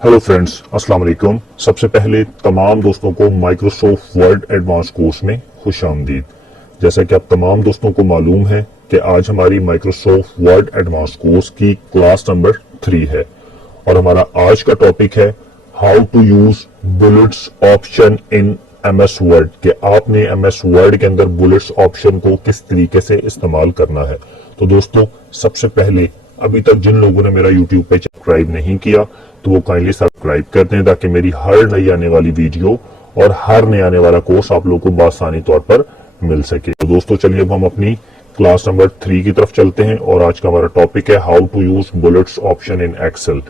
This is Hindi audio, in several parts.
हेलो फ्रेंड्स, अस्सलाम वालेकुम। सबसे पहले तमाम दोस्तों को माइक्रोसॉफ्ट वर्ड एडवांस कोर्स में खुशामदीद। जैसा कि आप तमाम दोस्तों को मालूम है कि आज हमारी माइक्रोसॉफ्ट वर्ड एडवांस कोर्स की क्लास नंबर 3 है और हमारा आज का टॉपिक है how to use bullets option in MS Word. के आपने एमएस वर्ड के अंदर बुलेट्स ऑप्शन को किस तरीके से इस्तेमाल करना है। तो दोस्तों, सबसे पहले अभी तक जिन लोगों ने मेरा यूट्यूब पे सब्सक्राइब नहीं किया तो वो काइंडली सब्सक्राइब कर दें ताकि मेरी हर नई आने वाली वीडियो और हर नया आने वाला कोर्स आप लोगों को बासानी तौर पर मिल सके। तो दोस्तों, चलिए अब हम अपनी क्लास नंबर 3 की तरफ चलते हैं और आज का हमारा टॉपिक है how to use bullets option in Excel,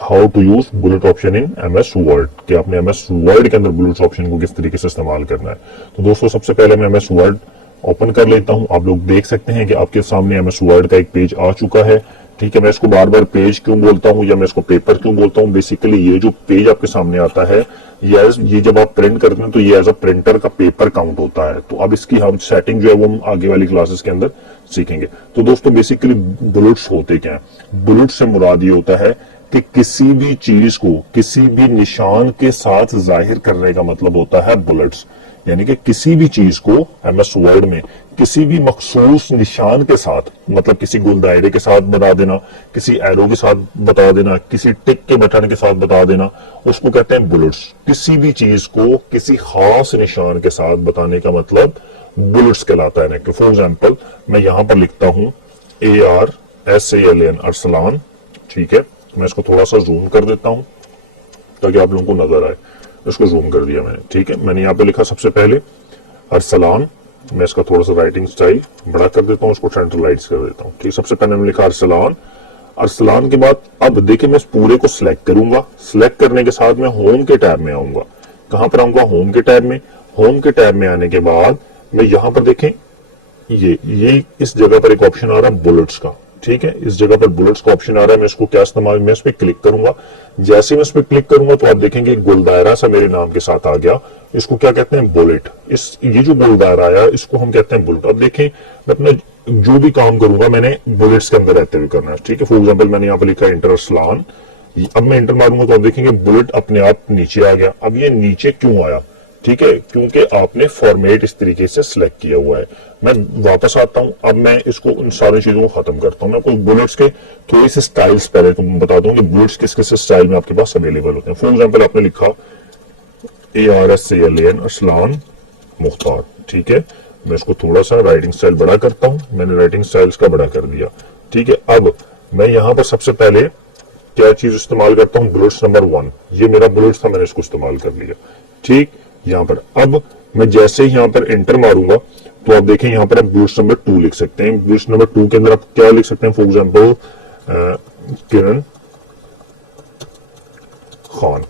how to use bullet option in MS Word. कि आपने एमएस वर्ड के अंदर बुलेट्स ऑप्शन को किस तरीके से इस्तेमाल करना है। तो दोस्तों, सबसे पहले मैं एमएस वर्ड ओपन कर लेता हूं। आप लोग देख सकते हैं कि आपके सामने एमएस वर्ड का एक पेज आ चुका है। ठीक है, मैं इसको बार बार पेज क्यों बोलता हूं या मैं इसको पेपर क्यों बोलता हूं, बेसिकली ये जो पेज आपके सामने आता है ये जब आप प्रिंट करते हैं तो ये एज अ प्रिंटर का पेपर काउंट होता है। तो अब इसकी हम सेटिंग जो है वो हम आगे वाली क्लासेस के अंदर सीखेंगे। तो दोस्तों, बेसिकली बुलेट्स होते क्या है। बुलेट से मुराद ये होता है कि किसी भी चीज को किसी भी निशान के साथ जाहिर करने का मतलब होता है बुलेट्स। यानी कि किसी भी चीज को एमएस वर्ड में किसी भी मखसूस निशान के साथ, मतलब किसी गोल दायरे के साथ बता देना, किसी एरो के साथ बता देना, किसी टिक के बटन के साथ बता देना, उसको कहते हैं बुलेट्स। किसी भी चीज को किसी खास निशान के साथ बताने का मतलब बुलेट्स कहलाता है। फॉर एग्जाम्पल, मैं यहां पर लिखता हूं ARSALAN, अरसलान। ठीक है, मैं इसको थोड़ा सा जूम कर देता हूं ताकि आप लोगों को नजर आए। इसको जूम कर दिया मैंने। ठीक है, मैंने यहाँ पे लिखा सबसे पहले अरसलान। मैं इसका थोड़ा सा राइटिंग स्टाइल बड़ा कर देता हूँ, उसको सेंट्रलाइज कर देता हूँ। ठीक, सबसे पहले मैंने लिखा अरसलान। अरसलान के बाद अब देखिए मैं इस पूरे को सिलेक्ट करूंगा। सिलेक्ट करने के साथ मैं होम के टैब में आऊंगा। कहां पर आऊंगा? होम के टैब में। होम के टैब में आने के बाद मैं यहां पर देखें ये इस जगह पर एक ऑप्शन आ रहा है बुलेट्स का। ठीक है, इस जगह पर बुलेट्स का ऑप्शन आ रहा है। मैं इसको क्या इस्तेमाल, मैं इस पर क्लिक करूंगा। जैसे मैं इस पर क्लिक करूंगा तो आप देखेंगे गोल दायरा सा मेरे नाम के साथ आ गया। इसको क्या कहते हैं? बुलेट। ये जो गोल दायरा आया इसको हम कहते हैं बुलेट। अब देखें, मैं अपना जो भी काम करूंगा मैंने बुलेट्स के अंदर रहते हुए करना है। ठीक है, फॉर एग्जाम्पल मैंने यहाँ पर लिखा इंटर अरसलान। अब मैं इंटर मारूंगा तो आप देखेंगे बुलेट अपने आप नीचे आ गया। अब ये नीचे क्यों आया? ठीक है, क्योंकि आपने फॉर्मेट इस तरीके से सिलेक्ट किया हुआ है। मैं वापस आता हूं। अब मैं इसको उन सारी चीजों को खत्म करता हूं। मैं कुछ बुलेट्स के थोड़े से स्टाइल्स पहले तो बताता हूं कि बुलेट्स किस किस स्टाइल में आपके पास अवेलेबल होते हैं। फॉर एग्जाम्पल, आपने लिखा ARSALAN अरसलान मुख्तार। ठीक है, मैं इसको थोड़ा सा राइटिंग स्टाइल बड़ा करता हूं। मैंने राइटिंग स्टाइल्स का बड़ा कर दिया। ठीक है, अब मैं यहां पर सबसे पहले क्या चीज इस्तेमाल करता हूं? Bullets number 1। ये मेरा बुलेट्स था, मैंने इसको इस्तेमाल कर लिया। ठीक, यहां पर अब मैं जैसे ही यहां पर एंटर मारूंगा तो आप देखें यहां पर आप बुलेट्स नंबर 2 लिख सकते हैं। बुलेट्स नंबर 2 के अंदर आप क्या लिख सकते हैं? फॉर एग्जाम्पल किरण खान।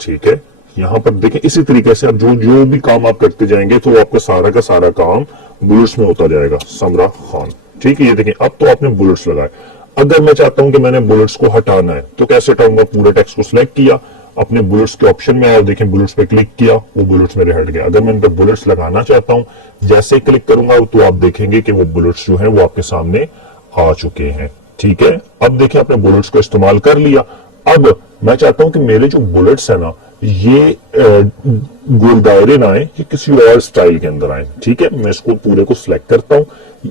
ठीक है, यहां पर देखें इसी तरीके से आप जो भी काम आप करते जाएंगे तो आपका सारा का सारा काम बुलेट्स में होता जाएगा। समरा खान। ठीक है, ये देखें अब तो आपने बुलेट्स लगाए। अगर मैं चाहता हूं कि मैंने बुलेट्स को हटाना है तो कैसे हटाऊंगा? पूरे टेक्स्ट को सिलेक्ट किया, अपने बुलेट्स के ऑप्शन में आया, देखें बुलेट्स पे क्लिक किया, वो बुलेट्स मेरे हट गए। अगर मैं इन पर बुलेट्स लगाना चाहता हूं, जैसे ही क्लिक करूंगा तो आप देखेंगे कि वो बुलेट्स जो है वो आपके सामने आ चुके हैं। ठीक है, अब देखिए आपने बुलेट्स को इस्तेमाल कर लिया। अब मैं चाहता हूं कि मेरे जो बुलेट्स है ना ये गोल दायरे ना आए, ये किसी और स्टाइल के अंदर आए। ठीक है, मैं इसको पूरे को सिलेक्ट करता हूं।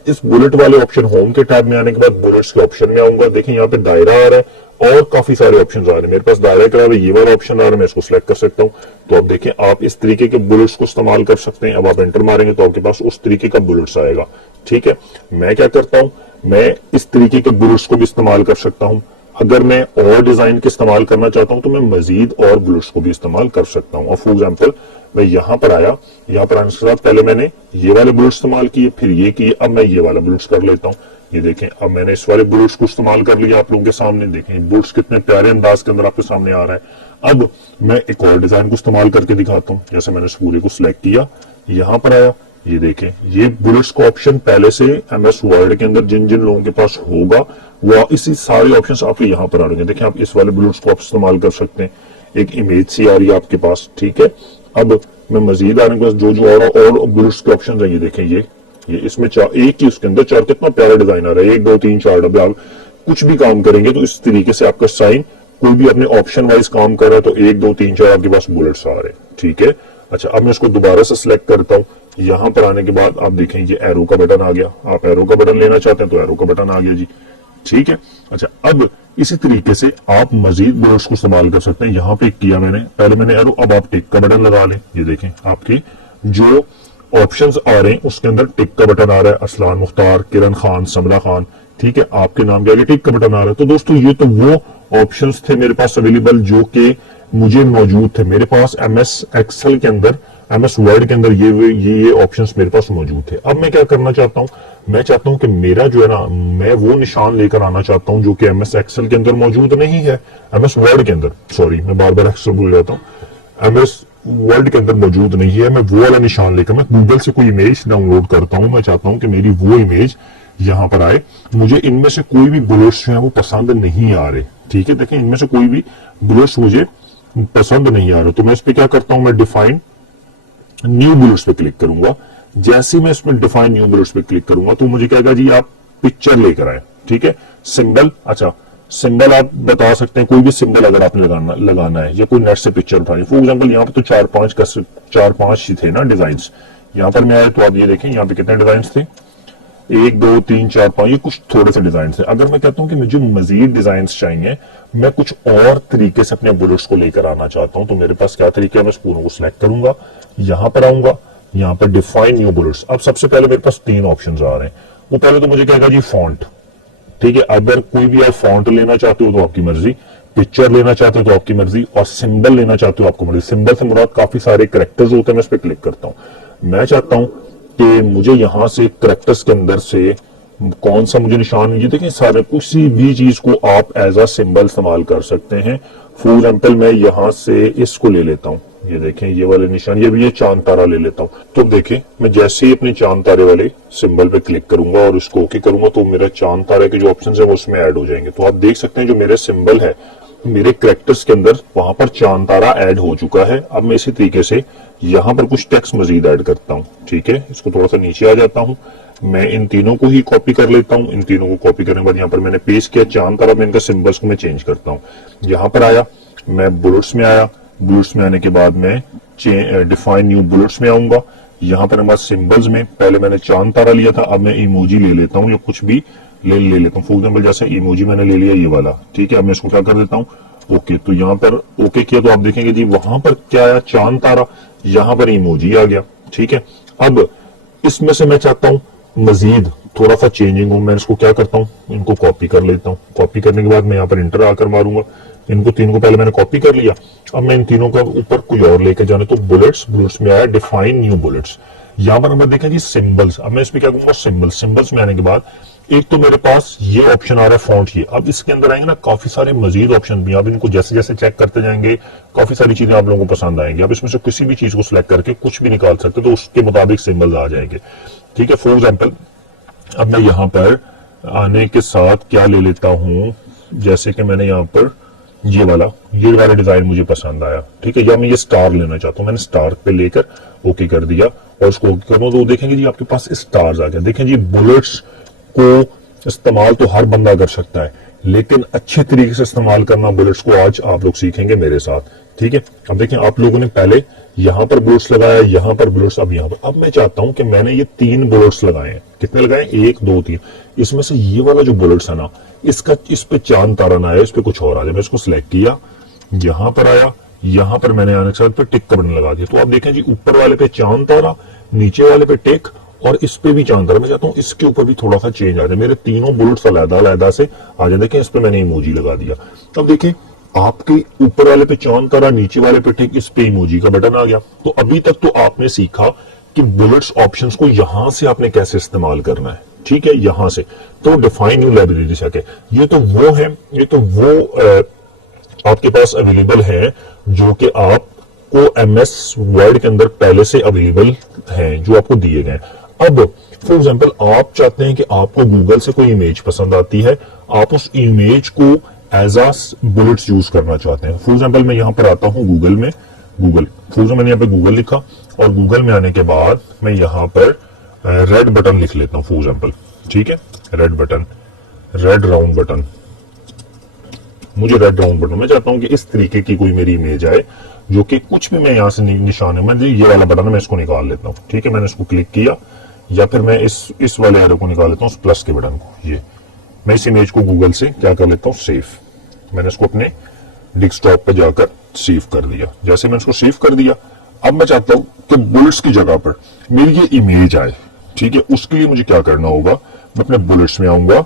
इस बुलेट वाले ऑप्शन होम के टैब में आने के बाद बुलेट्स के ऑप्शन में आऊंगा। देखें यहाँ पे दायरा आ रहा है और काफी सारे ऑप्शन आ रहे हैं। मेरे पास दायरा के अलावा ये वाला ऑप्शन आ रहा है, मैं इसको सिलेक्ट कर सकता हूं। तो आप देखें आप इस तरीके के बुलेट्स को इस्तेमाल कर सकते हैं। अब आप एंटर मारेंगे तो आपके पास उस तरीके का बुलेट्स आएगा। ठीक है, मैं क्या करता हूं, मैं इस तरीके के बुलेट्स को भी इस्तेमाल कर सकता हूं। अगर मैं और डिजाइन के इस्तेमाल करना चाहता हूं तो मैं मजीद और बुलेट्स को भी इस्तेमाल कर सकता हूं। और फॉर एग्जाम्पल, मैं यहां पर आया, यहां पर आने के साथ पहले मैंने ये वाले बुलेट्स इस्तेमाल किए, फिर ये किए, अब मैं ये वाला बुलेट्स कर लेता हूं। ये देखें अब मैंने इस वाले बुलेट्स को इस्तेमाल कर लिया आप लोगों के सामने। देखें बुलेट्स कितने प्यारे अंदाज के अंदर आपके सामने आ रहा है। अब मैं एक और डिजाइन को इस्तेमाल करके दिखाता हूं। जैसे मैंने इस पूरे को सिलेक्ट किया, यहां पर आया, ये देखें ये बुलेट्स का ऑप्शन पहले से एमएस वर्ड के अंदर जिन जिन लोगों के पास होगा वो इसी सारे ऑप्शंस आपके यहाँ पर आ रहे हैं। देखिए आप इस वाले बुलेट्स को आप इस्तेमाल कर सकते हैं। एक इमेज सी आ रही है आपके पास। ठीक है, अब मैं मजीद आने के पास जो और बुलेट्स के ऑप्शन है, ये देखें ये इसमें एक ही उसके अंदर 4 कितना प्यारा डिजाइन आ रहा है। 1 2 3 4 डब्बे। आप कुछ भी काम करेंगे तो इस तरीके से आपका साइन कोई भी अपने ऑप्शन वाइज काम कर रहा है तो 1 2 3 4 आपके पास बुलेट्स आ रहे हैं, ठीक है। अच्छा, अब मैं इसको दोबारा से सिलेक्ट करता हूँ। यहां पर आने के बाद आप देखें ये एरो का बटन आ गया, आप एरो का बटन लेना चाहते हैं तो एरो का बटन आ गया जी, ठीक है। अच्छा, अब इसी तरीके से आप मजीद बुलेट्स को इस्तेमाल कर सकते हैं। यहां पे किया मैंने, पहले मैंने एरो, अब आप टिक का बटन लगा लें। ये देखें आपकी जो ऑप्शंस आ रहे हैं उसके अंदर टिक का बटन आ रहा है, असलान मुख्तार, किरण खान, समरा खान, ठीक है, आपके नाम के आगे टिक का बटन आ रहा है। तो दोस्तों ये तो वो ऑप्शंस थे मेरे पास अवेलेबल जो कि मुझे मौजूद थे। मेरे पास एमएस एक्सेल के अंदर, एमएस वर्ड के अंदर ये ऑप्शंस मेरे पास मौजूद थे। अब मैं क्या करना चाहता हूं, मैं चाहता हूं कि मेरा जो है ना, मैं वो निशान लेकर आना चाहता हूं जो कि एमएस एक्सेल के अंदर मौजूद नहीं है, एमएस वर्ड के अंदर, सॉरी मैं बार बार एक्सेल भूल जाता हूं, एमएस वर्ड के अंदर मौजूद नहीं है। मैं वो वाला निशान लेकर मैं गूगल से कोई इमेज डाउनलोड करता हूं। मैं चाहता हूं कि मेरी वो इमेज यहां पर आए। मुझे इनमें से कोई भी बुलेट्स जो है वो पसंद नहीं आ रहे, ठीक है। देखिए इनमें से कोई भी बुलेट्स मुझे पसंद नहीं आ रहे, तो मैं इस पे क्या करता हूं, मैं डिफाइन न्यू बुलेट्स पे क्लिक करूंगा। जैसे मैं इसमें डिफाइन न्यू बुलेट्स पे क्लिक करूंगा तो मुझे कहेगा जी आप पिक्चर लेकर आए, ठीक है। सिंबल, अच्छा सिंबल आप बता सकते हैं, कोई भी सिंबल अगर आपने लगाना है या कोई नेट से पिक्चर उठानी। फॉर एग्जांपल यहाँ पे तो 4 5 ही थे ना डिजाइन। यहाँ पर मैं आया तो आप ये देखें यहाँ पे कितने डिजाइन थे, 1 2 3 4 5, ये कुछ थोड़े से डिजाइन थे। अगर मैं कहता हूं कि मुझे मजीद डिजाइन चाहिए, मैं कुछ और तरीके से अपने बुलेट्स को लेकर आना चाहता हूं, तो मेरे पास क्या तरीका है, मैं पूरों को सिलेक्ट करूंगा, यहां पर आऊंगा, यहां पर डिफाइन न्यू बुलेट्स। अब सबसे पहले मेरे पास 3 ऑप्शन आ रहे हैं। वो पहले तो मुझे कहेगा जी फॉन्ट, ठीक है। अगर कोई भी आप फॉन्ट लेना चाहते हो तो आपकी मर्जी, पिक्चर लेना चाहते हो तो आपकी मर्जी, और सिंबल लेना चाहते हो आपको मर्जी। सिंबल से मुराद काफी सारे करेक्टर्स होते हैं, मैं इस पर क्लिक करता हूं। मैं चाहता हूं कि मुझे यहां से करेक्टर्स के अंदर से कौन सा मुझे निशान, ये देखें सारे, किसी भी चीज को आप एज अ सिंबल इस्तेमाल कर सकते हैं। फॉर एग्जाम्पल मैं यहां से इसको ले लेता हूं, ये देखें ये वाले निशान, ये भी ये चांद तारा ले लेता हूं। तो देखें मैं जैसे ही अपने चांद तारे वाले सिंबल पे क्लिक करूंगा और इसको ओके करूंगा तो मेरा चांद तारे के जो ऑप्शन है वो उसमें ऐड हो जाएंगे। तो आप देख सकते हैं जो मेरे सिंबल है मेरे करेक्टर्स के अंदर वहां पर चांद तारा ऐड हो चुका है। अब मैं इसी तरीके से यहां पर कुछ टेक्स्ट मजीद ऐड करता हूं, ठीक है। इसको थोड़ा सा नीचे आ जाता हूं, मैं इन तीनों को ही कॉपी कर लेता हूं। इन तीनों को कॉपी करने के बाद यहां पर मैंने पेस्ट किया चांद तारा में, इनका सिंबल्स को मैं चेंज करता हूं। यहां पर आया, मैं बुलेट्स में आया, बुलेट्स में आने के बाद मैं डिफाइन न्यू बुलेट्स में आऊंगा। यहां पर हमारे सिंबल्स में पहले मैंने चांद तारा लिया था, अब मैं इमोजी ले लेता हूं या कुछ भी ले लेता हूं। फॉर एग्जाम्पल जैसे इमोजी मैंने ले लिया ये वाला, ठीक है। अब मैं इसको क्या कर देता हूं, ओके। तो यहां पर ओके किया तो आप देखेंगे जी वहां पर क्या आया, चांद तारा, यहां पर इमोजी आ गया, ठीक है। अब इसमें से मैं चाहता हूं मजीद थोड़ा सा चेंजिंग हो, मैं इसको क्या करता हूं, इनको कॉपी कर लेता हूं। कॉपी करने के बाद मैं यहाँ पर इंटर आकर मारूंगा। इनको 3 को पहले मैंने कॉपी कर लिया, अब मैं इन तीनों का ऊपर कोई और लेके जाने, तो बुलेट्स, बुलेट्स में आया डिफाइन न्यू बुलेट्स। यहां पर हमें देखा जी सिंबल्स, अब मैं इसमें क्या करूंगा, सिंबल्स। सिंबल्स में आने के बाद एक तो मेरे पास ये ऑप्शन आ रहा है फॉन्ट, ये अब इसके अंदर आएंगे ना काफी सारे मजीद ऑप्शन भी। आप इनको जैसे जैसे चेक करते जाएंगे काफी सारी चीजें आप लोगों को पसंद आएंगी। आप इसमें से किसी भी चीज को सिलेक्ट करके कुछ भी निकाल सकते हो, तो उसके मुताबिक सिंबल्स आ जाएंगे, ठीक है। फॉर एग्जाम्पल अब मैं यहां पर आने के साथ क्या ले लेता हूं, जैसे कि मैंने यहाँ पर ये वाला डिजाइन मुझे पसंद आया, ठीक है। या मैं ये स्टार लेना चाहता हूं, मैंने स्टार पे लेकर ओके कर दिया और उसको ओके करूंगा तो देखेंगे जी आपके पास स्टार्स आ गए। देखें जी बुलेट्स को इस्तेमाल तो हर बंदा कर सकता है, लेकिन अच्छे तरीके से इस्तेमाल करना बुलेट्स को आज आप लोग सीखेंगे मेरे साथ, ठीक है। अब देखें आप लोगों ने पहले यहां पर बुलेट्स लगाया, यहां पर बुलेट्स, अब यहां पर। अब मैं चाहता हूं कि मैंने ये 3 बुलेट्स लगाए हैं, कितने लगाए, 1 2 3। इसमें से ये वाला जो बुलेट्स है ना, इसका इस पे चांद तारा ना आया, इस पे कुछ और आ जाए। मैं इसको सिलेक्ट किया, यहां पर आया, यहां पर मैंने आने के साथ पे टिक का बटन लगा दिया। तो आप देखें जी ऊपर वाले पे चांद तारा, नीचे वाले पे टिक, और इस पे भी चांद तारा। मैं चाहता हूं इसके ऊपर भी थोड़ा सा चेंज आ जाए, मेरे तीनों बुलेट्स अलग-अलग से आ जाए। देखें इस पे मैंने इमोजी लगा दिया। अब देखें आपके ऊपर वाले पे चांद तारा, नीचे वाले पे टिक, इस पे इमोजी का बटन आ गया। तो अभी तक तो आपने सीखा कि बुलेट्स ऑप्शंस को यहां से आपने कैसे इस्तेमाल करना है, ठीक है, यहां से। तो डिफाइन न्यू लाइब्रेरी से ये तो वो है, ये तो वो आपके पास अवेलेबल है जो कि आपको एमएस वर्ड के अंदर पहले से अवेलेबल है, जो आपको दिए गए। अब फॉर एग्जांपल आप चाहते हैं कि आपको गूगल से कोई इमेज पसंद आती है, आप उस इमेज को एज आ बुलेट्स यूज करना चाहते हैं। फॉर एग्जांपल मैं यहां पर आता हूं गूगल में, गूगल मैंने यहाँ पे गूगल लिखा और गूगल में आने के बाद मैं यहां पर रेड बटन लिख लेता हूं फॉर एग्जांपल, ठीक है। Red button, red round button, मुझे रेड राउंड बटन, मैं चाहता हूं कि इस तरीके की कोई मेरी इमेज आए जो कि कुछ भी मैं यहां से निशान है, मैं ये वाला बटन है मैं इसको निकाल लेता हूं। ठीक है, मैंने इसको क्लिक किया, या फिर मैं इस वाले एरो को निकाल लेता हूं, उस प्लस के बटन को। ये मैं इस इमेज को गूगल से क्या कर लेता हूं, सेव। मैंने इसको अपने डेस्कटॉप पे जाकर सेव कर दिया। जैसे मैंने इसको सेव कर दिया, अब मैं चाहता हूं कि बुलेट्स की जगह पर मेरी ये इमेज आए। ठीक है, उसके लिए मुझे क्या करना होगा, मैं अपने बुलेट्स में आऊंगा,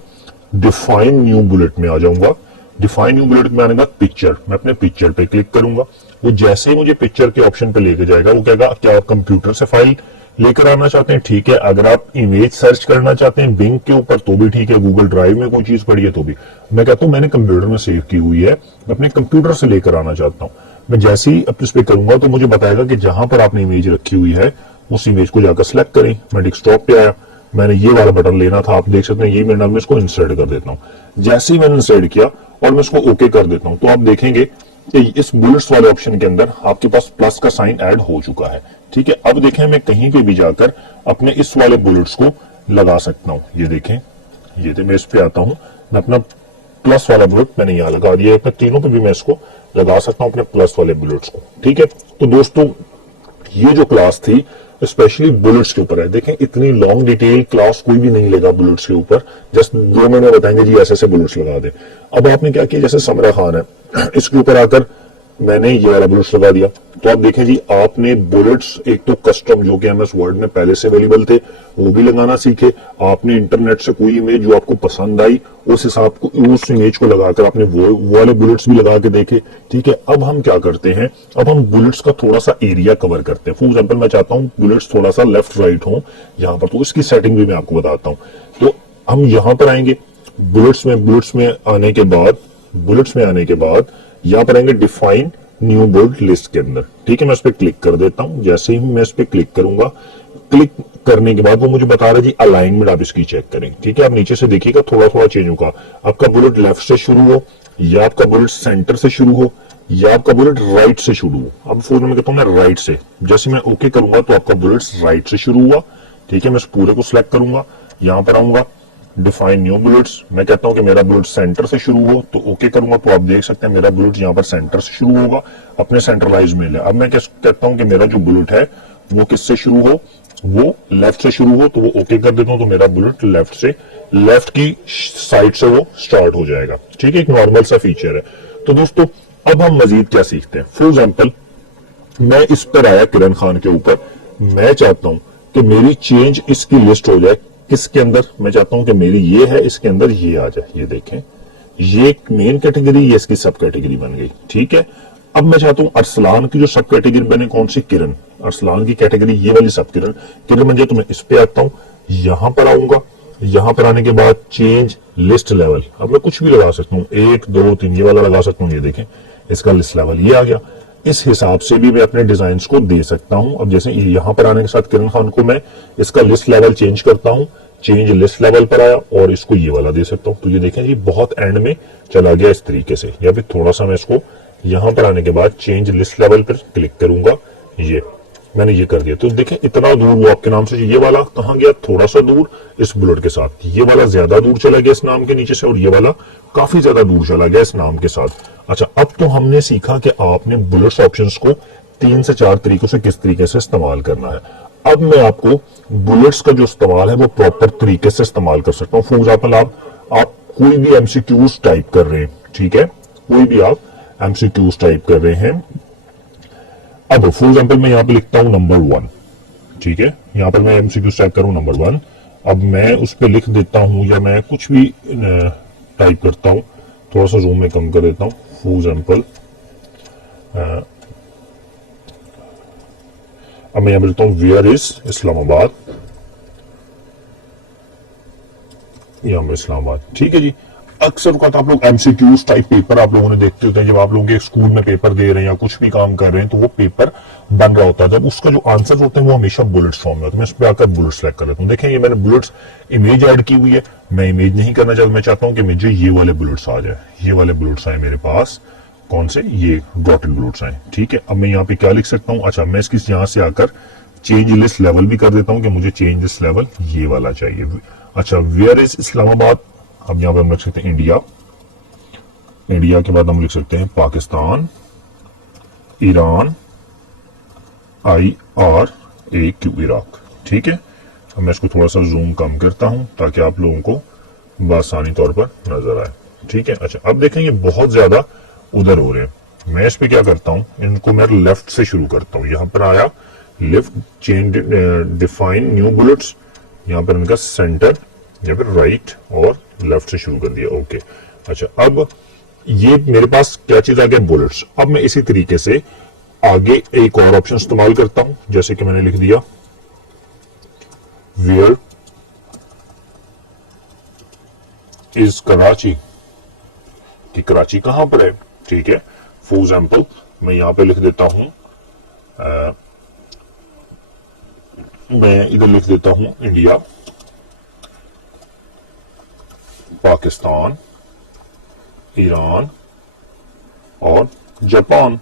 डिफाइन न्यू बुलेट में आ जाऊंगा। डिफाइन न्यू बुलेट में आने के बाद पिक्चर, मैं अपने पिक्चर पे क्लिक करूंगा। वो जैसे ही मुझे पिक्चर के ऑप्शन पे लेके जाएगा, वो कहेगा क्या आप कंप्यूटर से फाइल लेकर आना चाहते हैं, ठीक है। अगर आप इमेज सर्च करना चाहते हैं बिंग के ऊपर तो भी ठीक है, गूगल ड्राइव में कोई चीज पड़ी है तो भी। मैं कहता हूं मैंने कंप्यूटर में सेव की हुई है, मैं अपने कंप्यूटर से लेकर आना चाहता हूं। मैं जैसे ही इस पे करूंगा तो मुझे बताएगा कि जहां पर आपने इमेज रखी हुई है उस इमेज को जाकर सिलेक्ट करें। मैं डेस्कटॉप पे आया, मैंने ये वाला बटन लेना था, आप देख सकते हैं ये मेरे नाम में इसको इंसर्ट कर देता हूं। जैसे ही मैंने इंसर्ट किया और मैं इसको ओके कर देता हूं तो आप देखेंगे कि इस बुलेट्स वाले ऑप्शन के अंदर आपके पास प्लस का साइन ऐड हो चुका है। ठीक है, अब देखें मैं कहीं पे भी जाकर अपने इस वाले बुलेट्स को लगा सकता हूं। ये देखें, ये मैं इस पे आता हूं, मैं अपना प्लस वाला बुलेट मैंने यहां लगा दिया है, तीनों पे भी मैं इसको लगा सकता हूं अपने प्लस वाले बुलेट्स को। ठीक है, तो दोस्तों ये जो क्लास थी स्पेशली बुलेट्स के ऊपर है। देखें इतनी लॉन्ग डिटेल क्लास कोई भी नहीं लेगा बुलेट्स के ऊपर, जस्ट 2 मिनट में बताएंगे जी ऐसे ऐसे बुलेट्स लगा दे। अब आपने क्या किया, जैसे समरा खान है इसके ऊपर आकर मैंने ये वाला बुलेट्स लगा दिया, तो आप देखें जी आपने बुलेट्स एक तो कस्टम जो कि एमएस वर्ड में पहले से अवेलेबल थे वो भी लगाना सीखे। आपने इंटरनेट से कोई इमेज जो आपको पसंद आई उस हिसाब को उस इमेज को लगाकर आपने वो वाले बुलेट्स भी लगा के देखे। ठीक है, अब हम क्या करते हैं, अब हम बुलेट्स का थोड़ा सा एरिया कवर करते हैं। फॉर एग्जाम्पल मैं चाहता हूं बुलेट्स थोड़ा सा लेफ्ट राइट हो यहां पर, तो इसकी सेटिंग भी मैं आपको बताता हूं। तो हम यहां पर आएंगे, बुलेट्स में आने के बाद यहां पर आएंगे डिफाइन न्यू बुलेट लिस्ट के अंदर। ठीक है, मैं इस पर क्लिक कर देता हूं। जैसे ही मैं इस पर क्लिक करूंगा, क्लिक करने के बाद वो मुझे बता रहा है जी अलाइनमेंट आप इसकी चेक करें। ठीक है, आप नीचे से देखिएगा थोड़ा थोड़ा चेंज होगा, आपका बुलेट लेफ्ट से शुरू हो या आपका बुलेट सेंटर से शुरू हो या आपका बुलेट राइट से शुरू हो। अब फोन में कहता हूं मैं राइट से, जैसे मैं ओके करूंगा तो आपका बुलेट राइट से शुरू हुआ। ठीक है, मैं इस पूरे को सिलेक्ट करूंगा, यहां पर आऊंगा डिफाइन न्यू बुलेट्स, मैं कहता हूं कि मेरा बुलेट सेंटर से शुरू हो तो ओके करूंगा, तो आप देख सकते हैं मेरा बुलेट यहां पर सेंटर से शुरू होगा, अपने सेंट्रलाइज में ले। अब मैं कहता हूं कि मेरा जो बुलेट है वो किससे शुरू हो, वो लेफ्ट से शुरू हो, तो वो ओके कर देता हूं, तो मेरा बुलेट लेफ्ट की साइड से वो स्टार्ट हो जाएगा। ठीक है, एक नॉर्मल सा फीचर है। तो दोस्तों अब हम मजीद क्या सीखते हैं। फॉर एग्जाम्पल मैं इस पर आया किरण खान के ऊपर, मैं चाहता हूं कि मेरी चेंज इसकी लिस्ट हो जाए किसके अंदर, मैं चाहता हूं कि मेरी ये है इसके अंदर ये आ जाए। ये देखें, ये मेन कैटेगरी, ये इसकी सब कैटेगरी बन गई। ठीक है, अब मैं चाहता हूं अरसलान की जो सब कैटेगरी बने कौन सी, किरण, अरसलान की कैटेगरी ये वाली सब किरण बन जाए। तो मैं इस पे आता हूं, यहां पर आऊंगा, यहां पर आने के बाद चेंज लिस्ट लेवल, अब मैं कुछ भी लगा सकता हूं, 1 2 3 ये वाला लगा सकता हूं। ये देखें इसका लिस्ट लेवल ये आ गया। इस हिसाब से भी मैं अपने डिजाइन को दे सकता हूं। अब जैसे यहां पर आने के साथ किरण खान को मैं इसका लिस्ट लेवल चेंज करता हूं, चेंज लिस्ट लेवल पर आया और इसको ये वाला दे सकता हूं। तो ये देखें ये बहुत एंड में चला गया इस तरीके से। या फिर थोड़ा सा मैं इसको यहां पर आने के बाद चेंज लिस्ट लेवल पर क्लिक करूंगा, ये मैंने ये कर दिया। तो देखें इतना दूर वो आपके नाम से, ये वाला कहां गया, थोड़ा सा दूर इस बुलेट के साथ, ये वाला ज्यादा दूर चला गया इस नाम के नीचे से, और ये वाला काफी ज्यादा दूर चला गया इस नाम के साथ। अच्छा, अब तो हमने सीखा कि आपने बुलेट्स ऑप्शंस को 3 से 4 तरीकों से किस तरीके से इस्तेमाल करना है। अब मैं आपको बुलेट्स का जो इस्तेमाल है वो प्रॉपर तरीके से इस्तेमाल कर सकता हूं। फॉर एग्जाम्पल आप कोई भी एमसीक्यूज टाइप कर रहे हैं, ठीक है, कोई भी आप एमसीक्यूज टाइप कर रहे हैं। अब फॉर एग्जाम्पल मैं यहां पे लिखता हूं नंबर 1, ठीक है, यहां पर मैं एमसीक्यूज टाइप करूं नंबर 1। अब मैं उस पर लिख देता हूं या मैं कुछ भी टाइप करता हूं, थोड़ा सा जूम में कम कर देता हूं। फॉर एग्जाम्पल अब मैं यहां लिखता हूं वेयर इज इस्लामाबाद, यहां पर इस्लामाबाद। ठीक है जी, अक्सर का आप लोग एमसीक्यूज टाइप पेपर आप लोगों ने देखते होते हैं, जब आप लोगों के स्कूल में पेपर दे रहे हैं या कुछ भी काम कर रहे हैं तो वो पेपर बन रहा होता है, जब उसका जो आंसर होते हैं वो हमेशा बुलेट्स फॉर्म में होते हैं। मैं इस पर आकर बुलेट सेलेक्ट कर देता हूँ। देखें ये मैंने बुलेट्स इमेज ऐड की हुई है, मैं इमेज नहीं करना चाहता, मैं चाहता हूँ कि मुझे ये वाले बुलेट्स आ जाए, ये वाले बुलेट्स आए मेरे पास, कौन से, ये डॉटेड बुलेट्स आए। ठीक है, अब मैं यहाँ पे क्या लिख सकता हूँ, अच्छा मैं इसकी यहाँ से आकर चेंज लिस्ट लेवल भी कर देता हूँ कि मुझे चेंज लिस्ट लेवल ये वाला चाहिए। अच्छा वेयर इज इस्लामाबाद, अब यहाँ पर हम लिख सकते हैं इंडिया, इंडिया के बाद हम लिख सकते हैं पाकिस्तान, ईरान, IRAQ इराक। ठीक है, अब मैं इसको थोड़ा सा जूम कम करता हूं ताकि आप लोगों को बआसानी तौर पर नजर आए। ठीक है, अच्छा अब देखें ये बहुत ज्यादा उधर हो रहे हैं। मैं इस पे क्या करता हूं, इनको मैं लेफ्ट से शुरू करता हूं। यहां पर आया left, chain define new bullets, यहां पर इनका सेंटर, या फिर राइट और लेफ्ट से शुरू कर दिया। ओके, अच्छा अब ये मेरे पास क्या चीज आ गया, बुलेट्स। अब मैं इसी तरीके से आगे एक और ऑप्शन इस्तेमाल करता हूं, जैसे कि मैंने लिख दिया वेयर इज कराची, कि कराची कहां पर है। ठीक है, फॉर एग्जाम्पल मैं यहां पे लिख देता हूं, मैं इधर लिख देता हूं इंडिया, पाकिस्तान, ईरान और जापान।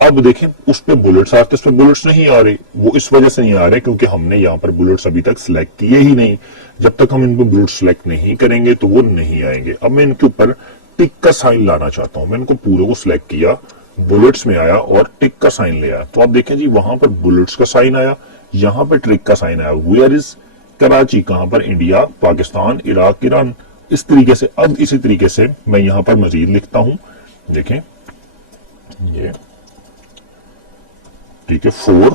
अब देखें उस पे बुलेट्स आते, उस पे बुलेट्स नहीं आ रहे। वो इस वजह से नहीं आ रहे क्योंकि हमने यहां पर बुलेट्स अभी तक सिलेक्ट किए ही नहीं। जब तक हम इन पे बुलेट्स सिलेक्ट नहीं करेंगे तो वो नहीं आएंगे। अब मैं इनके ऊपर टिक का साइन लाना चाहता हूं। मैं इनको पूरे को सिलेक्ट किया, बुलेट्स में आया और टिक का साइन ले आया। तो आप देखें जी वहां पर बुलेट्स का साइन आया, यहां पर ट्रिक का साइन आया। वेयर इज कराची, कहां पर, इंडिया, पाकिस्तान, इराक, ईरान। इस तरीके से, अब इसी तरीके से मैं यहां पर मजीद लिखता हूं, देखें ये, ठीक है, 4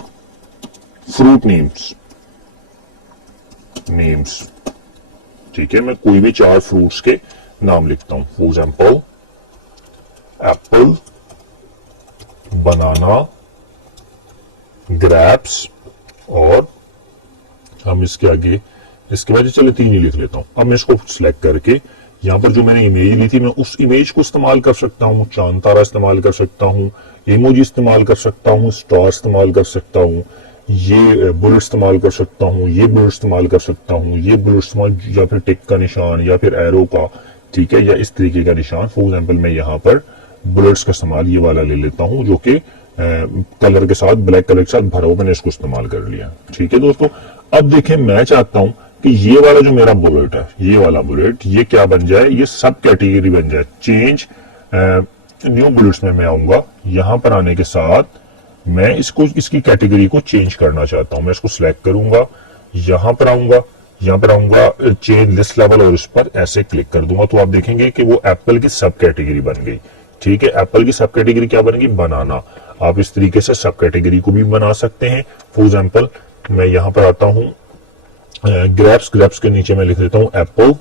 फ्रूट नेम्स। ठीक है, मैं कोई भी 4 फ्रूट्स के नाम लिखता हूं। For example Apple, banana, grapes और हम इसके आगे, इसके बाद चले 3 ही लिख लेता हूं। अब मैं इसको सिलेक्ट करके यहां पर जो मैंने इमेज ली थी, मैं उस इमेज को इस्तेमाल कर सकता हूं, चांद तारा इस्तेमाल कर सकता हूं, इमोजी इस्तेमाल कर सकता हूं, स्टार इस्तेमाल कर सकता हूं, ये बुलेट इस्तेमाल कर सकता हूं, ये बुलेट इस्तेमाल कर सकता हूं, ये बुलेट इस्तेमाल, या फिर टिक का निशान या फिर एरो का, ठीक है, या इस तरीके का निशान। फॉर एग्जाम्पल मैं यहाँ पर बुलेट्स का इस्तेमाल ये वाला ले लेता हूं जो कि कलर के साथ, ब्लैक कलर के साथ भरा हुआ, मैंने इसको इस्तेमाल कर लिया। ठीक है दोस्तों, अब देखें मैं चाहता हूं कि ये वाला जो मेरा बुलेट है, ये वाला बुलेट, ये क्या बन जाए, ये सब कैटेगरी बन जाए। चेंज न्यू बुलेट्स में मैं आऊंगा, यहां पर आने के साथ मैं इसको, इसकी कैटेगरी को चेंज करना चाहता हूं। मैं इसको सिलेक्ट करूंगा, यहां पर आऊंगा चेंज लिस्ट लेवल और इस पर ऐसे क्लिक कर दूंगा तो आप देखेंगे कि वो एप्पल की सब कैटेगरी बन गई। ठीक है, एप्पल की सब कैटेगरी क्या बनेगी, बनाना। आप इस तरीके से सब कैटेगरी को भी बना सकते हैं। फॉर एग्जाम्पल मैं यहां पर आता हूं ग्रेप्स के नीचे मैं लिख देता हूं एप्पल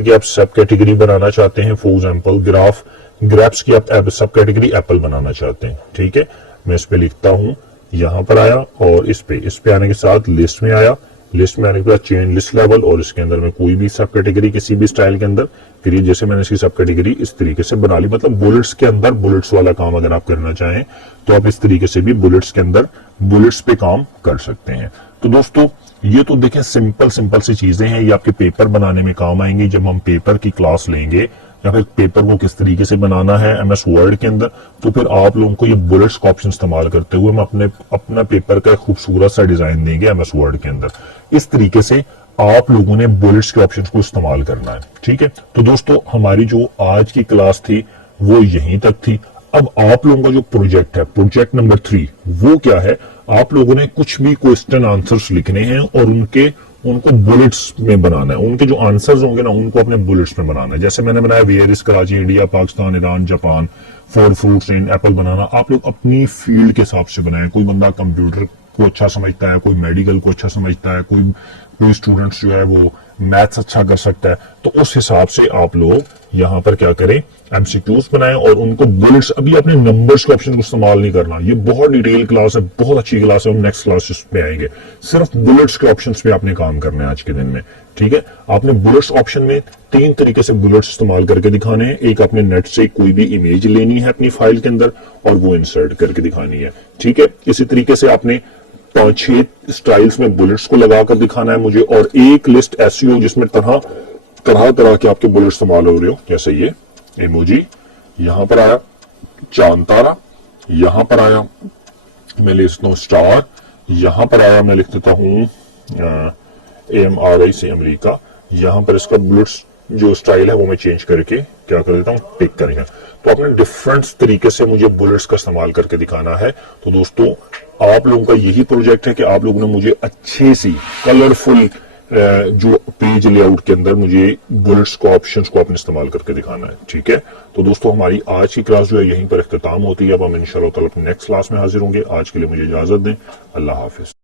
की आप सब कैटेगरी बनाना चाहते हैं। फॉर एग्जाम्पल ग्रेप्स की आप सब कैटेगरी एप्पल बनाना चाहते हैं। ठीक है, मैं इस पे लिखता हूं, यहां पर आया और इस पे आने के साथ लिस्ट में आया, लिस्ट में आने के बाद चेंज लिस्ट लेवल और इसके अंदर मैं कोई भी सब कैटेगरी किसी भी स्टाइल के अंदर, फिर ये जैसे मैंने इसकी सब कैटेगरी इस तरीके से बना ली। मतलब बुलेट्स के अंदर बुलेट्स वाला काम अगर आप करना चाहें तो आप इस तरीके से भी बुलेट्स के अंदर बुलेट्स पे काम कर सकते हैं। तो दोस्तों ये तो देखें सिंपल सी चीजें हैं, ये आपके पेपर बनाने में काम आएंगी जब हम पेपर की क्लास लेंगे, या फिर पेपर को किस तरीके से बनाना है MS वर्ड के अंदर। तो फिर आप लोगों को ये बुलेट्स का ऑप्शन इस्तेमाल करते हुए हम अपना पेपर का खूबसूरत सा डिजाइन देंगे MS वर्ड के अंदर। इस तरीके से आप लोगों ने बुलेट्स के ऑप्शन को इस्तेमाल करना है। ठीक है, तो दोस्तों हमारी जो आज की क्लास थी वो यहीं तक थी। अब आप लोगों का जो प्रोजेक्ट है, प्रोजेक्ट नंबर 3, वो क्या है, आप लोगों ने कुछ भी क्वेश्चन आंसर्स लिखने हैं और उनको बुलेट्स में बनाना है। उनके जो आंसर्स होंगे ना, उनको अपने बुलेट्स में बनाना है। जैसे मैंने बनाया where is Karachi, India, Pakistan, Iran, Japan, 4 fruits in apple banana. आप लोग अपनी फील्ड के हिसाब से बनाए। कोई बंदा कंप्यूटर को अच्छा समझता है, कोई मेडिकल को अच्छा समझता है, कोई स्टूडेंट्स जो है वो मैथ्स अच्छा कर सकता है। तो उस हिसाब से आप लोग यहाँ पर क्या करें, MCQs बनाएं और उनको बुलेट्स, अभी अपने नंबर्स के ऑप्शन को इस्तेमाल नहीं करना। ये बहुत डिटेल क्लास है, बहुत अच्छी क्लास है, हम नेक्स्ट क्लास में आएंगे। सिर्फ बुलेट्स के ऑप्शंस पे आपने काम करना है आज के दिन में। ठीक है, आपने बुलेट्स ऑप्शन में 3 तरीके से बुलेट्स इस्तेमाल करके दिखाने हैं। एक, आपने नेट से कोई भी इमेज लेनी है अपनी फाइल के अंदर और वो इंसर्ट करके दिखानी है। ठीक है, इसी तरीके से आपने 5-6 स्टाइल्स में बुलेट्स को लगाकर दिखाना है मुझे, और एक लिस्ट ऐसी हो जिसमें तरह के आपके बुलेट्स इस्तेमाल हो रहे हो। जैसे ये इमोजी, यहां पर आया चांद तारा, यहां पर आया मैं लिखता हूं स्टार, यहां पर आया मैं लिख देता हूं AMRI से अमेरिका, यहां पर इसका बुलेट्स जो स्टाइल है वो मैं चेंज करके क्या कर देता हूँ, टिक करेंगे। तो आपने डिफरेंट तरीके से मुझे बुलेट्स का इस्तेमाल करके दिखाना है। तो दोस्तों आप लोगों का यही प्रोजेक्ट है कि आप लोगों ने मुझे अच्छे सी कलरफुल जो पेज लेआउट के अंदर मुझे बुलेट्स को, ऑप्शंस को आपने इस्तेमाल करके दिखाना है, ठीक है। तो दोस्तों हमारी आज की क्लास जो है यहीं पर इख्तिताम होती है। अब हम इंशाल्लाह ताला अपने नेक्स्ट क्लास में हाजिर होंगे। आज के लिए मुझे इजाजत दें। अल्लाह हाफिज।